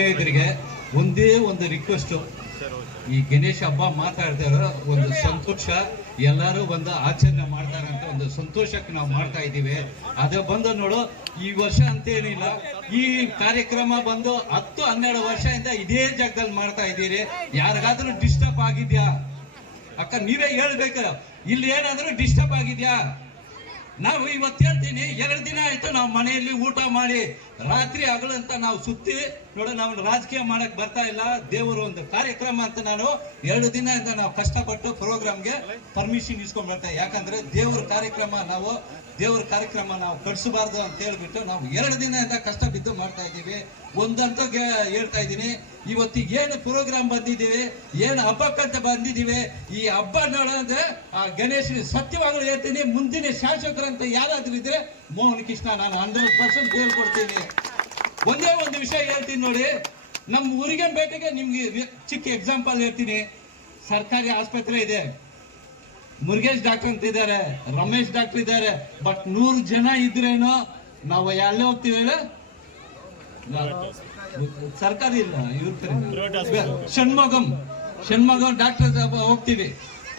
ಸ್ನೇಹಿತರಿಗೆ ಒಂದೇ ಒಂದು ರಿಕ್ವೆಸ್ಟ್ ಈ ಗಣೇಶ ಹಬ್ಬ ಮಾತಾಡ್ತಾರೋ ಒಂದು ಸಂತೋಷ, ಎಲ್ಲರೂ ಒಂದು ಆಚರಣೆ ಮಾಡ್ತಾರೆ ಅಂತ ಒಂದು ಸಂತೋಷಕ್ಕೆ ನಾವು ಮಾಡ್ತಾ ಇದ್ದೀವಿ. ಅದು ಬಂದು ನೋಡು, ಈ ವರ್ಷ ಅಂತೇನಿಲ್ಲ, ಈ ಕಾರ್ಯಕ್ರಮ ಬಂದು ಹತ್ತು ಹನ್ನೆರಡು ವರ್ಷದಿಂದ ಇದೇ ಜಾಗದಲ್ಲಿ ಮಾಡ್ತಾ ಇದ್ದೀರಿ. ಯಾರಿಗಾದ್ರೂ ಡಿಸ್ಟರ್ಬ್ ಆಗಿದ್ಯಾ? ಅಕ್ಕ, ನೀವೇ ಹೇಳ್ಬೇಕು, ಇಲ್ಲಿ ಏನಾದರೂ ಡಿಸ್ಟರ್ಬ್ ಆಗಿದ್ಯಾ? ನಾವು ಇವತ್ತು ಹೇಳ್ತೀನಿ, ಎರಡು ದಿನ ಆಯ್ತು ನಾವು ಮನೆಯಲ್ಲಿ ಊಟ ಮಾಡಿ ರಾತ್ರಿ ಹಗಲಂತ ನಾವು ಸುತ್ತಿ, ನೋಡ, ನಾವು ರಾಜಕೀಯ ಮಾಡಕ್ ಬರ್ತಾ ಇಲ್ಲ. ದೇವರು ಒಂದು ಕಾರ್ಯಕ್ರಮ ಅಂತ ನಾನು ಎರಡು ದಿನದಿಂದ ನಾವು ಕಷ್ಟಪಟ್ಟು ಪ್ರೋಗ್ರಾಮ್ಗೆ ಪರ್ಮಿಷನ್ ಇಸ್ಕೊಂಡ್ ಬರ್ತಾ ಯಾಕಂದ್ರೆ ದೇವ್ರ ಕಾರ್ಯಕ್ರಮ ನಾವು, ದೇವ್ರ ಕಾರ್ಯಕ್ರಮ ನಾವು ಕಟ್ಸಬಾರ್ದು ಅಂತ ಹೇಳ್ಬಿಟ್ಟು ನಾವು ಎರಡು ದಿನದಿಂದ ಕಷ್ಟ ಬಿದ್ದು ಮಾಡ್ತಾ ಇದ್ದೀವಿ. ಒಂದಂತ ಹೇಳ್ತಾ ಇದ್ದೀನಿ. ಇವತ್ತು ಏನು ಪ್ರೋಗ್ರಾಮ್ ಬಂದಿದ್ದೀವಿ, ಏನು ಹಬ್ಬಕ್ಕಂತ ಬಂದಿದ್ದೀವಿ, ಈ ಹಬ್ಬ ನೋಡಂದ್ರೆ ಆ ಗಣೇಶ್ ಸತ್ಯವಾಗಲು ಹೇಳ್ತೀನಿ, ಮುಂದಿನ ಶಾಸಕರಂತ ಯಾರಾದ್ರೂ ಇದ್ರೆ ಮೋಹನ್ ಕೃಷ್ಣ ನಾನು ಹಂಡ್ರೆಡ್ ಪರ್ಸೆಂಟ್ ಹೇಳ್ಕೊಡ್ತೀನಿ. ಒಂದೇ ಒಂದು ವಿಷಯ ಹೇಳ್ತೀನಿ ನೋಡಿ. ನಮ್ಮ ಊರಿಗೆ ಬೇಟೆಗೆ ನಿಮ್ಗೆ ಚಿಕ್ಕ ಎಕ್ಸಾಂಪಲ್ ಹೇಳ್ತೀನಿ. ಸರ್ಕಾರಿ ಆಸ್ಪತ್ರೆ ಇದೆ. ಮುರುಗೇಶ್ ಡಾಕ್ಟರ್ ಅಂತ ಇದ್ದಾರೆ ರಮೇಶ್ ಡಾಕ್ಟರ್ ಇದ್ದಾರೆ ಬಟ್ ನೂರು ಜನ ಇದ್ರೇನು ನಾವು ಎಲ್ಲೇ ಹೋಗ್ತೀವಿ ಹೇಳ? ಸರ್ಕಾರಿ ಇಲ್ಲ ಇರ್ತಾರೆ ಷಣ್ಮಗಂ ಷಣ್ಮಗಂ ಡಾಕ್ಟರ್ ಹೋಗ್ತೀವಿ.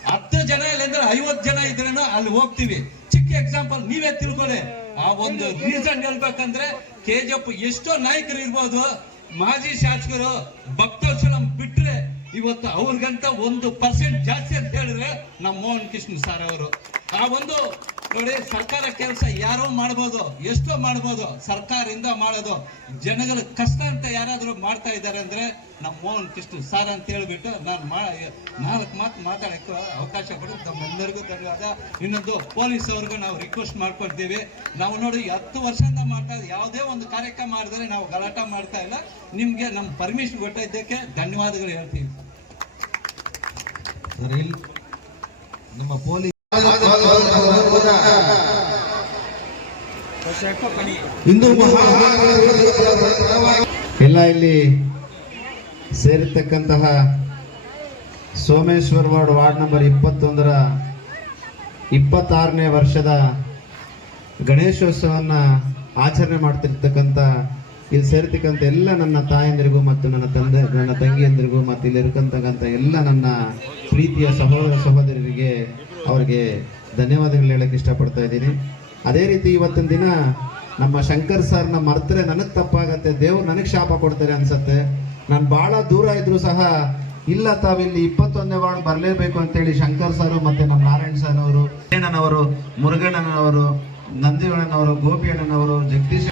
ಹತ್ತು ಜನ ಇಲ್ಲ ಅಂದ್ರೆ ಐವತ್ತು ಜನ ಇದ್ರೇನು ಅಲ್ಲಿ ಹೋಗ್ತೀವಿ. ಚಿಕ್ಕ ಎಕ್ಸಾಂಪಲ್ ನೀವೇ ತಿಳ್ಕೊಳ್ಳಿ. ಆ ಒಂದು ರೀಸನ್ ಹೇಳ್ಬೇಕಂದ್ರೆ ಕೆ ಎಷ್ಟೋ ನಾಯಕರು ಇರ್ಬೋದು, ಮಾಜಿ ಶಾಸಕರು ಭಕ್ತೋತ್ಸವ ಬಿಟ್ರೆ ಇವತ್ತು ಅವ್ರಿಗಂತ ಒಂದು ಪರ್ಸೆಂಟ್ ಜಾಸ್ತಿ ಅಂತ ಹೇಳಿದ್ರೆ ನಮ್ಮ ಮೋಹನ್ ಕೃಷ್ಣ ಸರ್ ಅವರು. ಆ ಒಂದು ನೋಡಿ, ಸರ್ಕಾರ ಕೆಲಸ ಯಾರೋ ಮಾಡ್ಬೋದು, ಎಷ್ಟೋ ಮಾಡ್ಬೋದು, ಸರ್ಕಾರದಿಂದ ಮಾಡೋದು. ಜನಗಳ ಕಷ್ಟ ಅಂತ ಯಾರಾದರೂ ಮಾಡ್ತಾ ಇದ್ದಾರೆ ಅಂದ್ರೆ ನಮ್ಮ ಮೋಹನ್ ಕೃಷ್ಣ ಸರ್ ಅಂತ ಹೇಳ್ಬಿಟ್ಟು ನಾನು ಮಾ ನಾಲ್ಕು ಮಾತು ಮಾತಾಡಕ್ಕೆ ಅವಕಾಶ ಕೊಟ್ಟು ತಮ್ಮೆಲ್ಲರಿಗೂ ಧನ್ಯವಾದ. ಇನ್ನೊಂದು ಪೊಲೀಸ್ ಅವ್ರಿಗೂ ನಾವು ರಿಕ್ವೆಸ್ಟ್ ಮಾಡ್ಕೊಳ್ತೀವಿ ನಾವು ನೋಡಿ ಹತ್ತು ವರ್ಷದಿಂದ ಮಾಡ್ತಾ ಇದ್ದೀವಿ. ಯಾವುದೇ ಒಂದು ಕಾರ್ಯಕ್ರಮ ಮಾಡಿದ್ರೆ ನಾವು ಗಲಾಟ ಮಾಡ್ತಾ ಇಲ್ಲ. ನಿಮಗೆ ನಮ್ಮ ಪರ್ಮಿಷನ್ ಕೊಟ್ಟಿದ್ದಕ್ಕೆ ಧನ್ಯವಾದಗಳು ಹೇಳ್ತೀವಿ ಸರಿ ನಮ್ಮ ಪೊಲೀಸ್ ಹಿಂದೂ ಎಲ್ಲ ಇಲ್ಲಿ ಸೇರಿರ್ತಕ್ಕಂತಹ ಸೋಮೇಶ್ವರ್ ವಾರ್ಡ್ ವಾರ್ಡ್ ನಂಬರ್ ಇಪ್ಪತ್ತೊಂದರ ಇಪ್ಪತ್ತಾರನೇ ವರ್ಷದ ಗಣೇಶೋತ್ಸವವನ್ನು ಆಚರಣೆ ಮಾಡ್ತಿರ್ತಕ್ಕಂಥ, ಇಲ್ಲಿ ಸೇರ್ತಕ್ಕಂಥ ಎಲ್ಲ ನನ್ನ ತಾಯಂದಿರಿಗೂ ಮತ್ತು ನನ್ನ ತಂದೆ, ನನ್ನ ತಂಗಿಯಂದಿರಿಗೂ ಮತ್ತು ಇಲ್ಲಿ ಇರ್ತಕ್ಕಂಥ ಎಲ್ಲ ನನ್ನ ಪ್ರೀತಿಯ ಸಹೋದರ ಸಹೋದರರಿಗೆ ಅವರಿಗೆ ಧನ್ಯವಾದಗಳು ಹೇಳಕ್ಕೆ ಇಷ್ಟಪಡ್ತಾ ಇದ್ದೀನಿ. ಅದೇ ರೀತಿ ಇವತ್ತಿನ ದಿನ ನಮ್ಮ ಶಂಕರ್ ಸರ್ನ ಮರ್ತರೆ ನನಗೆ ತಪ್ಪಾಗತ್ತೆ, ದೇವ್ರು ನನಗೆ ಶಾಪ ಕೊಡ್ತಾರೆ ಅನ್ಸತ್ತೆ. ನಾನು ಬಹಳ ದೂರ ಇದ್ರು ಸಹ ಇಲ್ಲ, ತಾವಿಲ್ಲಿ ಇಪ್ಪತ್ತೊಂದನೇ ವಾರ್ಡ್ ಬರಲೇಬೇಕು ಅಂತೇಳಿ ಶಂಕರ್ ಸರ್ ಮತ್ತೆ ನಮ್ಮ ನಾರಾಯಣ್ ಸರ್ ಅವರು ಅಣ್ಣನವರು ಮುರುಗಣ್ಣನವರು ಗೋಪಿ ಗೋಪಿಯಣ್ಣನವರು, ಜಗದೀಶ್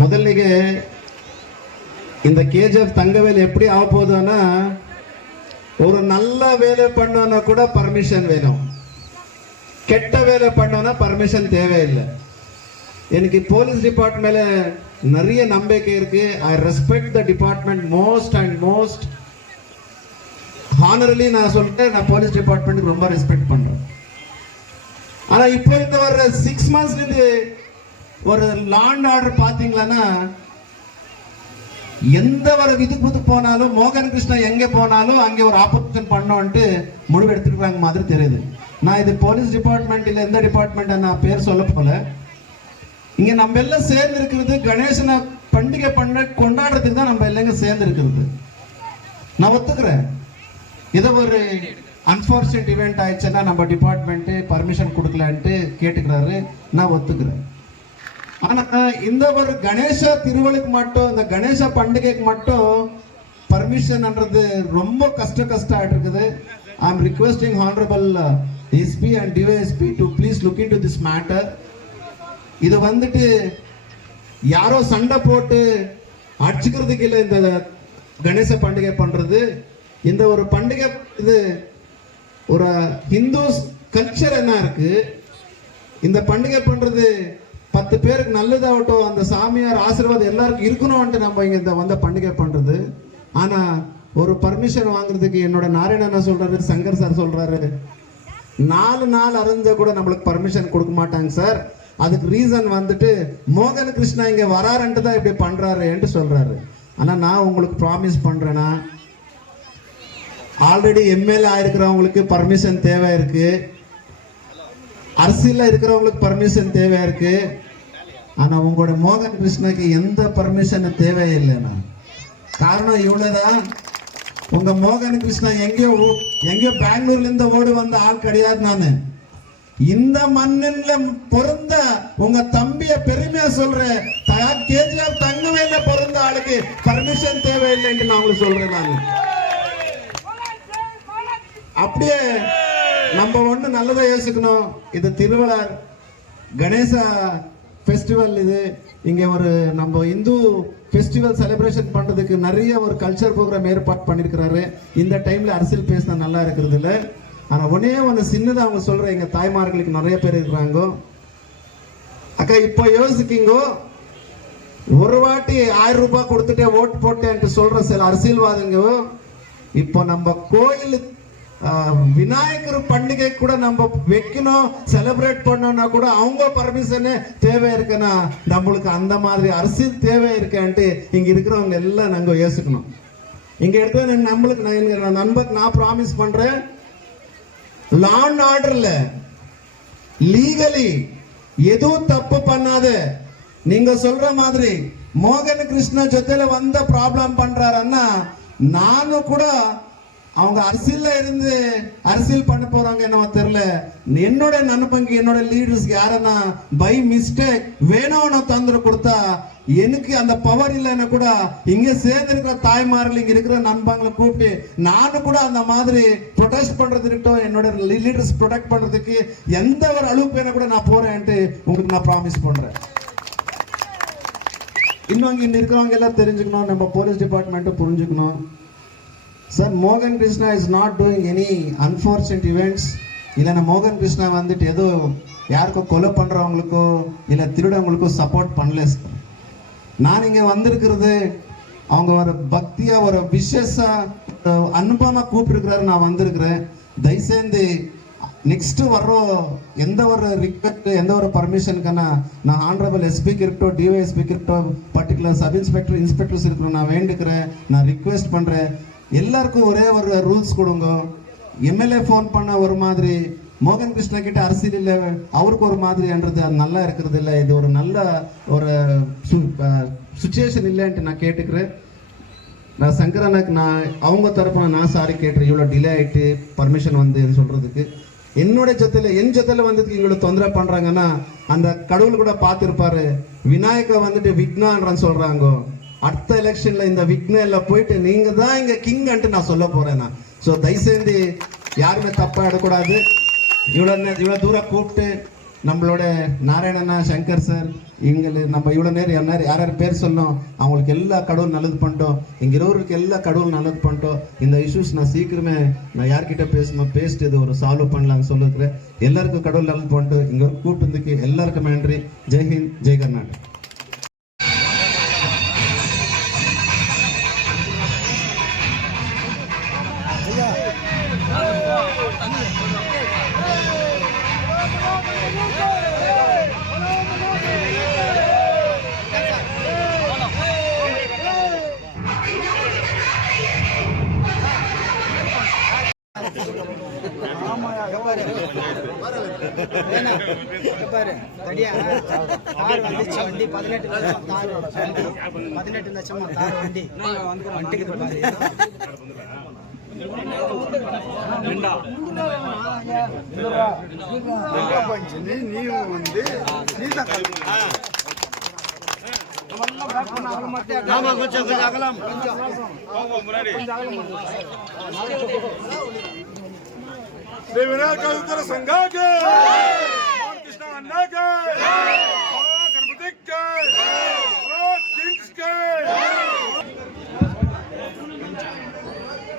ಮೊದಲಿಗೆ ಇಂದ ಕೆ ಜಿ இந்த கேஜிஎஃப் தங்கவேல் எப்படி ஆக ಅವರು ನಲ್ಲ நல்ல வேலை ಕೂಡ ಪರ್ಮಿಷನ್ பர்மிஷன் வேணும் ವೇಲೆ வேலை ಪರ್ಮಿಷನ್ ತೇವೆ ಇಲ್ಲ. எனக்கு போலீஸ் டிபார்ட்மெண்ட் நிறைய நம்பிக்கை இருக்கு. I respect the department most and most honourably நான் சொல்லிட்டு நான் போலீஸ் டிபார்ட்மெண்ட்டுக்கு ரொம்ப ரெஸ்பெக்ட் பண்றேன். ஆனா இப்போ இருந்து வர சிக்ஸ் மந்த்ஸ்ல இருந்து ஒரு லாண்ட் ஆர்டர் பாத்தீங்களன்னா எந்த ஒரு இதுக்கு போனாலும் மோகன் கிருஷ்ணா எங்க போனாலும் அங்கே ஒரு ஆப்பர்ச்சுன் பண்ணோன்ட்டு முடிவு எடுத்துக்கிறாங்க மாதிரி தெரியுது. நான் இது போலீஸ் டிபார்ட்மெண்ட் இல்லை எந்த டிபார்ட்மெண்ட் நான் பேர் சொல்ல போல. இங்க நம்ம எல்லாம் சேர்ந்து இருக்கிறது கணேசனை பண்டிகை பண்ண கொண்டாடுறதுக்கு தான் நம்ம எல்லாம் சேர்ந்து இருக்கிறது. நான் ஒத்துக்கிறேன். இதை ஒரு அன்பார்ச்சுனேட் இவெண்ட் ஆயிடுச்சுன்னா நம்ம டிபார்ட்மெண்ட்டு பர்மிஷன் கொடுக்கலான்ட்டு கேட்டுக்கிறாரு. நான் ஒத்துக்கிறேன். ஆனால் இந்த ஒரு கணேச திருவள்ளுக்கு மட்டும் இந்த கணேச பண்டிகைக்கு மட்டும் பர்மிஷன்ன்றது ரொம்ப கஷ்ட கஷ்டம் ஆயிட்டு இருக்குது I am requesting honourable SP and DYSP to please look in to this matter இது வந்துட்டு யாரோ சண்டை போட்டு அடிச்சுக்கிறதுக்கு இல்லை இந்த கணேச பண்டிகை பண்றது. இந்த ஒரு பண்டிகை இது ஒரு ஹிந்து கல்ச்சர் என்ன இருக்கு? இந்த பண்டிகை பண்றது பத்து பேருக்கு நல்லதாகட்டும் அந்த சாமியார் ஆசீர்வாதம் எல்லாருக்கும் இருக்கணும்ன்ட்டு நம்ம இங்க இந்த வந்த பண்டிகை பண்றது. ஆனா ஒரு பர்மிஷன் வாங்குறதுக்கு என்னோட நாராயண என்ன சொல்றாரு சங்கர் சார் சொல்றாரு. நாலு நாள் அறிஞ்ச கூட நம்மளுக்கு பர்மிஷன் கொடுக்க மாட்டாங்க சார் அதுக்கு ரீசன் வந்துட்டு மோகன் கிருஷ்ணா இங்கே வராருன்ட்டு தான் இப்படி பண்ணுறாருன்ட்டு சொல்கிறாரு ஆனால் நான் உங்களுக்கு ப்ராமிஸ் பண்ணுறேன்னா ஆல்ரெடி எம்எல்ஏ ஆயிருக்கிறவங்களுக்கு பர்மிஷன் தேவை இருக்குது அரசியலில் இருக்கிறவங்களுக்கு பர்மிஷன் தேவை இருக்குது ஆனால் உங்களோட மோகன் கிருஷ்ணாக்கு எந்த பர்மிஷனும் தேவையில்லைண்ணா காரணம் இவ்வளோதான் உங்கள் மோகன் கிருஷ்ணா எங்கேயோ எங்கேயோ பெங்களூர்லேருந்து ஓடு வந்த ஆள் கிடையாது நான் இந்த மண்ணில் பொருந்த உங்க தம்பிய பெருமையா சொல்றேன். கேஜிஎஃப் தங்கவேல பொருந்த ஆளுக்கு பர்மிஷன் தேவையில்லைன்னு நான் உங்களுக்கு சொல்றேன் நான். அப்படியே நம்ம ஒண்ணு நல்லதா யோசிக்கணும். இது திருவிழா கணேசா ஃபெஸ்டிவல் இது. இங்கே ஒரு நம்ம இந்து ஃபெஸ்டிவல் செலிப்ரேஷன் பண்ணுறதுக்கு நிறைய ஒரு கல்ச்சர் ப்ரோக்ராம் ஏற்பாடு பண்ணிருக்கிறாரு. இந்த டைமில் அரசியல் பேசினா நல்லா இருக்கிறது இல்லை. ஆனால் ஒன்னே ஒன்று சின்னதாக அவங்க சொல்கிற எங்கள் தாய்மார்களுக்கு நிறைய பேர் இருக்கிறாங்கோ. அக்கா இப்போ யோசிக்கிங்கோ ஒரு வாட்டி ஆயிரம் ரூபாய் கொடுத்துட்டே ஓட்டு போட்டேன்ட்டு சொல்கிற சில அரசியல்வாதிங்க இப்போ நம்ம கோயில் விநாயகர் பண்டிகை கூட நம்ம வைக்கணும் செலிப்ரேட் பண்ணோம்னா கூட அவங்க பர்மிஷனே தேவை இருக்குன்னா நம்மளுக்கு அந்த மாதிரி அரசியல் தேவை இருக்கேன்ட்டு இங்கே இருக்கிறவங்க எல்லாம் நாங்கள் யோசிக்கணும். இங்கே எடுத்தால் நம்மளுக்கு நான் நண்பருக்கு நான் ப்ராமிஸ் பண்ணுறேன் லான் ஆர்டர்ல லீகலி எதுவும் தப்பு பண்ணாத. நீங்க சொல்ற மாதிரி மோகன் கிருஷ்ண ஜொತೆல வந்த ப்ராப்ளம் பண்றாருன்னா நானும் கூட அவங்க அரசியல்ல இருந்து அரசியல் பண்ண போறாங்க என்னவோ தெரியல. என்னோட நண்பங்க என்னோட லீடர்ஸ் யாருன்னா பை மிஸ்டேக் வேணும்னு தந்துரு கொடுத்தா எனக்கு அந்த பவர் இல்லைன்னா கூட இங்க சேர்ந்து இருக்கிற தாய்மார்கள் இங்க இருக்கிற நண்பங்களை கூப்பிட்டு நானும் கூட அந்த மாதிரி ப்ரொடெஸ்ட் பண்றது இருக்கட்டும் என்னோட லீடர்ஸ் ப்ரொடெக்ட் பண்றதுக்கு எந்த ஒரு அளவுக்கு வேணா கூட நான் போறேன்ட்டு உங்களுக்கு நான் ப்ராமிஸ் பண்றேன். இன்னும் இங்க இருக்கிறவங்க எல்லாம் தெரிஞ்சுக்கணும் நம்ம போலீஸ் டிபார்ட்மெண்ட்டும் புரிஞ்சுக்கணும். சார் மோகன் Krishna is not doing any unfortunate events இல்லைன்னா மோகன் கிருஷ்ணா வந்துட்டு ஏதோ யாருக்கோ கொலை பண்ணுறவங்களுக்கோ இல்லை திருடவங்களுக்கோ சப்போர்ட் பண்ணல சார் நான் இங்கே வந்திருக்கிறது அவங்க ஒரு பக்தியாக ஒரு விஷஸா அனுபவமா கூப்பிட்டுருக்கிறாரு நான் வந்திருக்கிறேன். தயவுசெய்து நெக்ஸ்ட் வர்ற எந்த ஒரு ரிக்வெஸ்ட் எந்த ஒரு பர்மிஷனுக்கான நான் ஆனரபிள் எஸ்பிக்கு இருக்கட்டும் டிஒஎஸ்பிக்கு இருக்கட்டும் பர்டிகுலர் சப் இன்ஸ்பெக்டர் இன்ஸ்பெக்டர்ஸ் இருக்கட்டும் நான் வேண்டுக்கிறேன் நான் ரிக்வெஸ்ட் பண்ணுறேன் எல்லாருக்கும் ஒரே ஒரு ரூல்ஸ் கொடுங்க. எம்எல்ஏ ஃபோன் பண்ண ஒரு மாதிரி மோகன் கிருஷ்ணா கிட்ட அரசியல் இல்லை அவருக்கு ஒரு மாதிரின்றது அது நல்லா இருக்கிறது இல்லை. இது ஒரு நல்ல ஒரு சுச்சுவேஷன் இல்லைன்ட்டு நான் கேட்டுக்கிறேன். நான் சங்கரனுக்கு நான் அவங்க தரப்புல நான் சாரி கேட்டுறேன். இவ்வளோ டிலே ஆயிட்டு பர்மிஷன் வந்து இது சொல்றதுக்கு. என்னோட ஜொத்தையில என் ஜொத்தையில வந்துட்டு இவங்களை தொந்தரவு பண்ணுறாங்கன்னா அந்த கடவுள் கூட பார்த்துருப்பாரு. விநாயகர் வந்துட்டு விக்னான்றான்னு சொல்கிறாங்க அடுத்த எலெக்ஷன்ல இந்த விக்னேல போயிட்டு நீங்க தான் இங்க கிங் நான் சொல்ல போறேன் நான் ஸோ தயவுசெய்து யாருமே தப்பா எடுக்கூடாது இவ்வளோ இவ்வளோ தூரம் கூப்பிட்டு நம்மளோட நாராயணண்ணா சங்கர் சார் இவங்க நம்ம இவ்வளோ நேரம் என்ன நேரம் யார் யார் பேர் சொன்னோம் அவங்களுக்கு எல்லா கடவுள் நல்லது பண்ணிட்டோம். இங்கே இருவருக்கு எல்லா கடவுள் நல்லது பண்ணிட்டோம். இந்த இஷ்யூஸ் நான் சீக்கிரமே நான் யார்கிட்ட பேசணும் பேசிட்டு இது ஒரு சால்வ் பண்ணலாம்னு சொல்லிருக்கிறேன். எல்லாருக்கும் கடவுள் நல்லது பண்ணிட்டு இங்கே கூப்பிட்டு எல்லாருக்கும் நன்றி. ஜெய்ஹிந்த் ஜெய் கர்நாடக். வந்துச்சு வண்டி பதினெட்டு லட்சம் கார் வண்டி பதினெட்டு லட்சமா கார் வண்டி வண்டிக்கு பாரு ಶ್ರೀ ವಿನಾಯಕ ಸಂಘಕ್ಕೆ ಕೃಷ್ಣ ಅನ್ನಕ್ಕೆ ಗಣಪತಿಕ್ಕೆ ಕಿಂಗ್ಸ್ಗೆ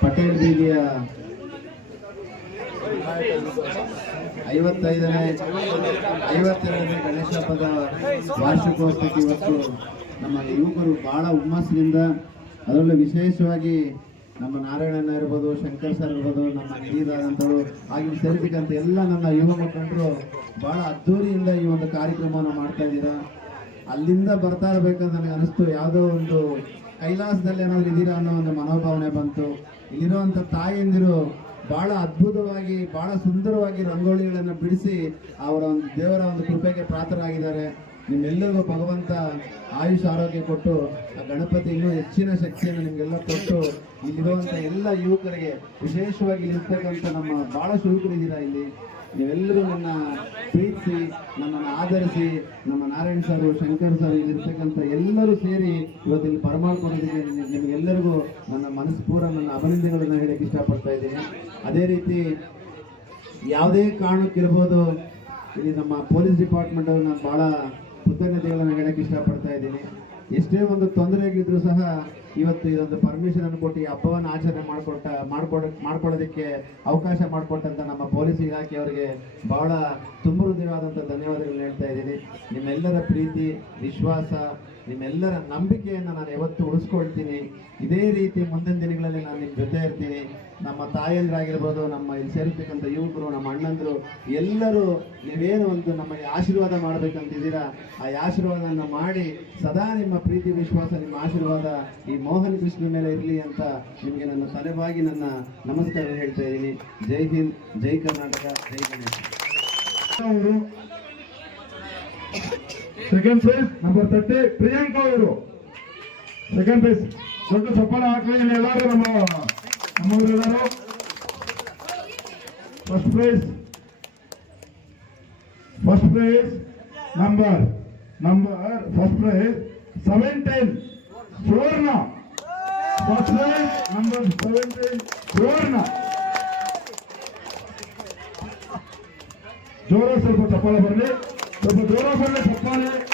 ಪಟೇಲ್ ಬೀದಿಯ ಐವತ್ತೈದನೇ, ಐವತ್ತೆರಡನೇ ಗಣೇಶ ಹಬ್ಬದ ವಾರ್ಷಿಕೋತ್ಸವಕ್ಕೆ ಇವತ್ತು ನಮ್ಮ ಯುವಕರು ಬಹಳ ಹುಮ್ಮಸ್ಸಿನಿಂದ ಅದರಲ್ಲೂ ವಿಶೇಷವಾಗಿ ನಮ್ಮ ನಾರಾಯಣಣ್ಣ ಇರ್ಬೋದು, ಶಂಕರ್ ಸರ್ ಇರ್ಬೋದು, ನಮ್ಮ ಹಿರಿಯರಾದಂಥವ್ರು ಹಾಗೆ ಸೇರಿಸಿದಂತ ಎಲ್ಲ ನನ್ನ ಯುವ ಮುಖಂಡರು ಬಹಳ ಅದ್ಧೂರಿಯಿಂದ ಈ ಒಂದು ಕಾರ್ಯಕ್ರಮವನ್ನು ಮಾಡ್ತಾ ಇದ್ದೀರಾ. ಅಲ್ಲಿಂದ ಬರ್ತಾ ಇರಬೇಕಂತ ನನಗೆ ಅನಿಸ್ತು. ಯಾವುದೋ ಒಂದು ಕೈಲಾಸದಲ್ಲಿ ಏನಾದ್ರು ಇದ್ದೀರಾ ಅನ್ನೋ ಒಂದು ಮನೋಭಾವನೆ ಬಂತು. ಇಲ್ಲಿರುವಂಥ ತಾಯಂದಿರು ಬಹಳ ಅದ್ಭುತವಾಗಿ, ಬಹಳ ಸುಂದರವಾಗಿ ರಂಗೋಲಿಗಳನ್ನು ಬಿಡಿಸಿ ಅವರ ಒಂದು ದೇವರ ಒಂದು ಕೃಪೆಗೆ ಪಾತ್ರರಾಗಿದ್ದಾರೆ. ನಿಮ್ಮೆಲ್ಲರಿಗೂ ಭಗವಂತ ಆಯುಷ್ ಆರೋಗ್ಯ ಕೊಟ್ಟು, ಆ ಗಣಪತಿ ಇನ್ನೂ ಹೆಚ್ಚಿನ ಶಕ್ತಿಯನ್ನು ನಿಮಗೆಲ್ಲ ಕೊಟ್ಟು ಇಲ್ಲಿರುವಂಥ ಎಲ್ಲ ಯುವಕರಿಗೆ ವಿಶೇಷವಾಗಿ ಇಲ್ಲಿರ್ತಕ್ಕಂಥ ನಮ್ಮ ಬಹಳಷ್ಟು ಯುವಕರಿದ್ದೀರಾ ಇಲ್ಲಿ? ನೀವೆಲ್ಲರೂ ನನ್ನ ಪ್ರೀತಿಸಿ, ನನ್ನನ್ನು ಆಧರಿಸಿ, ನಮ್ಮ ನಾರಾಯಣ್ ಸರ್ ಶಂಕರ್ ಸರ್ ಇಲ್ಲಿರ್ತಕ್ಕಂಥ ಎಲ್ಲರೂ ಸೇರಿ ಇವತ್ತು ಇಲ್ಲಿ ಬರಮಾಡ್ಕೊಂಡಿದ್ದೀನಿ ನಿಮಗೆಲ್ಲರಿಗೂ ನನ್ನ ಮನಸ್ಪೂರ ನನ್ನ ಅಭಿನಂದನೆಗಳನ್ನು ಹೇಳಕ್ಕೆ ಇಷ್ಟಪಡ್ತಾ ಇದ್ದೀನಿ. ಅದೇ ರೀತಿ ಯಾವುದೇ ಕಾರಣಕ್ಕಿರ್ಬೋದು ಇಲ್ಲಿ ನಮ್ಮ ಪೊಲೀಸ್ ಡಿಪಾರ್ಟ್ಮೆಂಟ್ ನಾನು ಭಾಳ ಕೃತಜ್ಞತೆಗಳನ್ನು ಹೇಳಕ್ಕೆ ಇಷ್ಟಪಡ್ತಾ ಇದ್ದೀನಿ. ಎಷ್ಟೇ ಒಂದು ತೊಂದರೆ ಆಗಿದ್ರು ಸಹ ಇವತ್ತು ಇದೊಂದು ಪರ್ಮಿಷನ್ ಅನ್ನು ಕೊಟ್ಟು ಈ ಹಬ್ಬವನ್ನು ಆಚರಣೆ ಮಾಡಿಕೊಟ್ಟ ಮಾಡ್ಕೊಡ ಮಾಡ್ಕೊಳ್ಳೋದಕ್ಕೆ ಅವಕಾಶ ಮಾಡಿಕೊಟ್ಟಂತ ನಮ್ಮ ಪೊಲೀಸ್ ಇಲಾಖೆಯವರಿಗೆ ಬಹಳ ತುಂಬ ಹೃದಯವಾದಂಥ ಧನ್ಯವಾದಗಳನ್ನ ಹೇಳ್ತಾ ಇದ್ದೀನಿ. ನಿಮ್ಮೆಲ್ಲರ ಪ್ರೀತಿ, ವಿಶ್ವಾಸ ನಿಮ್ಮೆಲ್ಲರ ನಂಬಿಕೆಯನ್ನು ನಾನು ಯಾವತ್ತೂ ಉಳಿಸ್ಕೊಳ್ತೀನಿ. ಇದೇ ರೀತಿ ಮುಂದಿನ ದಿನಗಳಲ್ಲಿ ನಾನು ನಿಮ್ಮ ಜೊತೆ ಇರ್ತೀನಿ. ನಮ್ಮ ತಾಯಂದ್ರಾಗಿರ್ಬೋದು, ನಮ್ಮ ಇಲ್ಲಿ ಸೇರಿರ್ತಕ್ಕಂಥ ಯುವಕರು, ನಮ್ಮ ಅಣ್ಣಂದರು, ಎಲ್ಲರೂ ನೀವೇನು ಒಂದು ನಮಗೆ ಆಶೀರ್ವಾದ ಮಾಡಬೇಕಂತಿದ್ದೀರಾ, ಆ ಆಶೀರ್ವಾದವನ್ನು ಮಾಡಿ ಸದಾ ನಿಮ್ಮ ಪ್ರೀತಿ ವಿಶ್ವಾಸ, ನಿಮ್ಮ ಆಶೀರ್ವಾದ ಈ ಮೋಹನ್ ಕೃಷ್ಣ ಮೇಲೆ ಇರಲಿ ಅಂತ ನಿಮಗೆ ನನ್ನ ತಲೆಬಾಗಿ ನನ್ನ ನಮಸ್ಕಾರ ಹೇಳ್ತಾ ಇದ್ದೀನಿ. ಜೈ ಹಿಂದ್, ಜೈ ಕರ್ನಾಟಕ, ಜೈ Ganesh. Second prize number thirty Priyanka ಅವರು ಸೆಕೆಂಡ್ ಪ್ರೈಸ್ ದೊಡ್ಡ ಚಪ್ಪಾಳ ಹಾಕಲಿ ಎಲ್ಲರೂ ನಮ್ಮ ನಮ್ಮವರೆಲ್ಲರೂ first prize first prize number number first prize seventeen Suvarna first prize number seventeen Suvarna ಜೋರ ಸ್ವಲ್ಪ ಚಪ್ಪಾಳೆ ಬರಲಿ. los patrones fueron responsables